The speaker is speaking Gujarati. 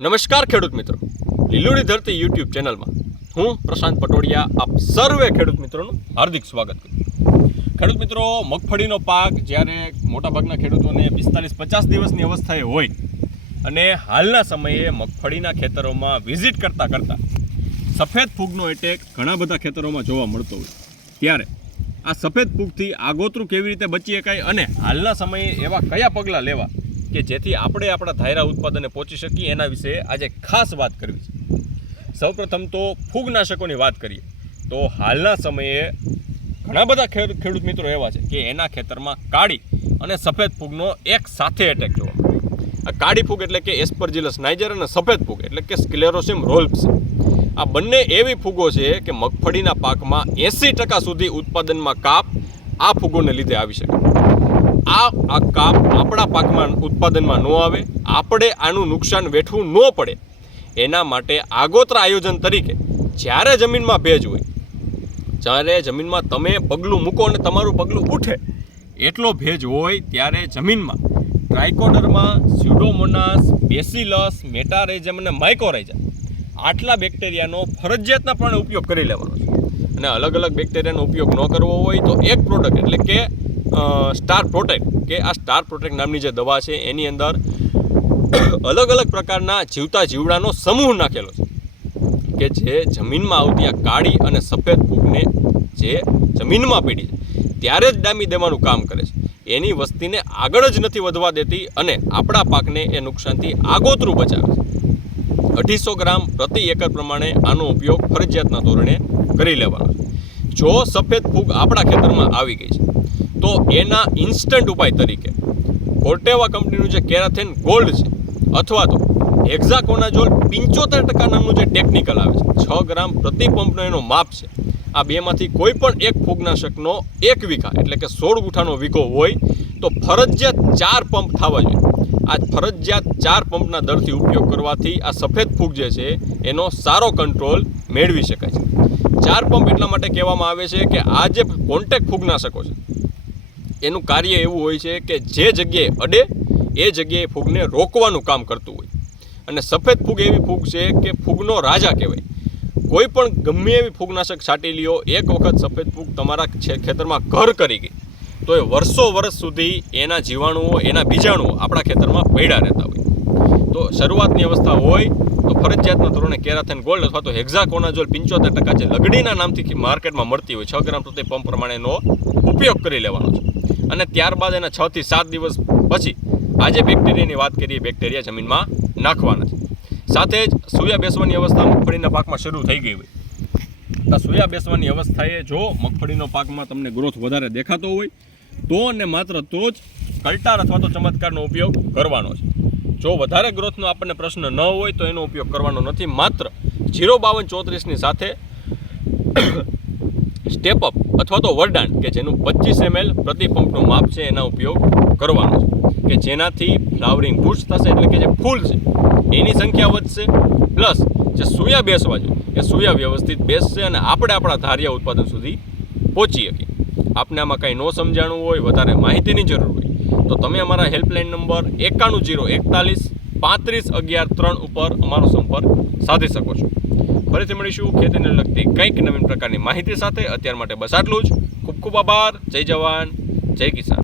નમસ્કાર ખેડૂત મિત્રો, લીલુડી ધરતી યુટ્યુબ ચેનલમાં હું પ્રશાંત પટોડિયા આપ સર્વે ખેડૂત મિત્રોનું હાર્દિક સ્વાગત કરું. ખેડૂત મિત્રો, મગફળીનો પાક જ્યારે મોટાભાગના ખેડૂતોને 45-50 દિવસની અવસ્થાએ હોય અને હાલના સમયે મગફળીના ખેતરોમાં વિઝિટ કરતાં સફેદ ફૂગનો એટેક ઘણા બધા ખેતરોમાં જોવા મળતો હોય, ત્યારે આ સફેદ ફૂગથી આગોતરું કેવી રીતે બચી શકાય અને હાલના સમયે એવા કયા પગલાં લેવા કે જેથી આપણે આપણા ધાર્યા ઉત્પાદને પહોંચી શકીએ એના વિશે આજે ખાસ વાત કરવી છે. સૌપ્રથમ તો ફૂગનાશકોની વાત કરીએ તો હાલના સમયે ઘણા બધા ખેડૂત મિત્રો એવા છે કે એના ખેતરમાં કાળી અને સફેદ ફૂગનો એક સાથે એટેક જોવા મળે. આ કાળી ફૂગ એટલે કે એસ્પરજીલસ નાઇજર અને સફેદ ફૂગ એટલે કે સ્ક્લેરોસિમ રોલ્પ્સ. આ બંને એવી ફૂગો છે કે મગફળીના પાકમાં 80% સુધી ઉત્પાદનમાં કાપ આ ફૂગોને લીધે આવી શકે. આ કાપ આપણા પાકમાં ઉત્પાદનમાં ન આવે, આપણે આનું નુકસાન વેઠવું ન પડે એના માટે આગોતરા આયોજન તરીકે જ્યારે જમીનમાં ભેજ હોય, જ્યારે જમીનમાં તમે પગલું મૂકો અને તમારું પગલું ઉઠે એટલો ભેજ હોય ત્યારે જમીનમાં ટ્રાઇકોડર્મા, સ્યુડોમોનાસ, બેસિલસ, મેટારેઝમ અને માઇકોરાઇઝા આટલા બેક્ટેરિયાનો ફરજિયાતપણે ઉપયોગ કરી લેવાનો છે. અને અલગ અલગ બેક્ટેરિયાનો ઉપયોગ ન કરવો હોય તો એક પ્રોડક્ટ એટલે કે સ્ટાર પ્રોટેક્ટ કે આ સ્ટાર પ્રોટેક્ટ નામની જે દવા છે એની અંદર અલગ અલગ પ્રકારના જીવતા જીવડાનો સમૂહ નાખેલો છે કે જે જમીનમાં આવતી આ કાળી અને સફેદ ફૂગને જે જમીનમાં પડી છે ત્યારે જ ડામી દેવાનું કામ કરે છે. એની વસ્તીને આગળ જ નથી વધવા દેતી અને આપણા પાકને એ નુકસાનથી આગોતરું બચાવે છે. 250 ગ્રામ પ્રતિ એકર પ્રમાણે આનો ઉપયોગ ફરજિયાતના ધોરણે કરી લેવાનો છે. જો સફેદ ફૂગ આપણા ખેતરમાં આવી ગઈ છે તો એના ઇન્સ્ટન્ટ ઉપાય તરીકે કોર્ટેવા કંપનીનું જે કેરાથેન ગોલ્ડ છે અથવા તો હેક્ઝાકોનાઝોલ 75% નામનું જે ટેકનિકલ આવે છે, 6 ગ્રામ પ્રતિ પંપનો એનો માપ છે. આ બેમાંથી કોઈ પણ એક ફૂગનાશકનો 1 વીઘા એટલે કે 16 ગુઠાનો વીઘો હોય તો ફરજિયાત 4 પંપ થવા જોઈએ. આ ફરજિયાત 4 પંપના દરથી ઉપયોગ કરવાથી આ સફેદ ફૂગ જે છે એનો સારો કંટ્રોલ મેળવી શકાય છે. 4 પંપ એટલા માટે કહેવામાં આવે છે કે આ જે કોન્ટેક્ટ ફૂગનાશકો છે એનું કાર્ય એવું હોય છે કે જે જગ્યાએ અડે એ જગ્યાએ ફૂગને રોકવાનું કામ કરતું હોય. અને સફેદ ફૂગ એવી ફૂગ છે કે ફૂગનો રાજા કહેવાય. કોઈ પણ ગમે એવી ફૂગનાશક છાંટી લ્યો, એક વખત સફેદ ફૂગ તમારા ખેતરમાં ઘર કરી ગઈ તો એ વર્ષ સુધી એના જીવાણુઓ, એના બીજાણુઓ આપણા ખેતરમાં પડ્યા રહેતા હોય. તો શરૂઆતની અવસ્થા હોય તો ફરજિયાતના ધોરણે કેરાથેન ગોલ્ડ અથવા તો હેક્ઝાકોનાઝોલ 75% જે લગડીના નામથી માર્કેટમાં મળતી હોય 6 ગ્રામ પ્રતિ પંપ પ્રમાણેનો ઉપયોગ કરી લેવાનો છે. અને ત્યારબાદ એના 6 થી 7 દિવસ પછી આજે બેક્ટેરિયાની વાત કરીએ, બેક્ટેરિયા જમીનમાં નાખવાના છે. સાથે જ સૂયા બેસવાની અવસ્થા મગફળીના પાકમાં શરૂ થઈ ગઈ હોય તો સૂયા બેસવાની અવસ્થાએ જો મગફળીનો પાકમાં તમને ગ્રોથ વધારે દેખાતો હોય તો અને માત્ર તો જ કલ્ટાર અથવા તો ચમત્કારનો ઉપયોગ કરવાનો છે. જો વધારે ગ્રોથનો આપણને પ્રશ્ન ન હોય તો એનો ઉપયોગ કરવાનો નથી. માત્ર 05234ની સાથે સ્ટેપ અપ અથવા તો વરદાન કે જેનું 25 ml પ્રતિ પંપનું માપ છે એના ઉપયોગ કરવાનો છે કે જેનાથી ફ્લાવરિંગ બૂસ્ટ થશે એટલે કે જે ફૂલ છે એની સંખ્યા વધશે, પ્લસ જે સૂયા બેસવા જોઈએ એ સૂયા વ્યવસ્થિત બેસશે અને આપણે આપણા ધાર્યા ઉત્પાદન સુધી પહોંચી શકીએ. આપને આમાં કંઈ ન સમજાણું હોય, વધારે માહિતીની જરૂર હોય તો તમે અમારા હેલ્પલાઇન નંબર 91041311 ઉપર અમારો સંપર્ક સાધી શકો છો. ફરીથી મળીશું ખેતીને લગતી કંઈક નવીન પ્રકારની માહિતી સાથે. અત્યાર માટે બસ આટલું જ. ખૂબ ખૂબ આભાર. જય જવાન, જય કિસાન.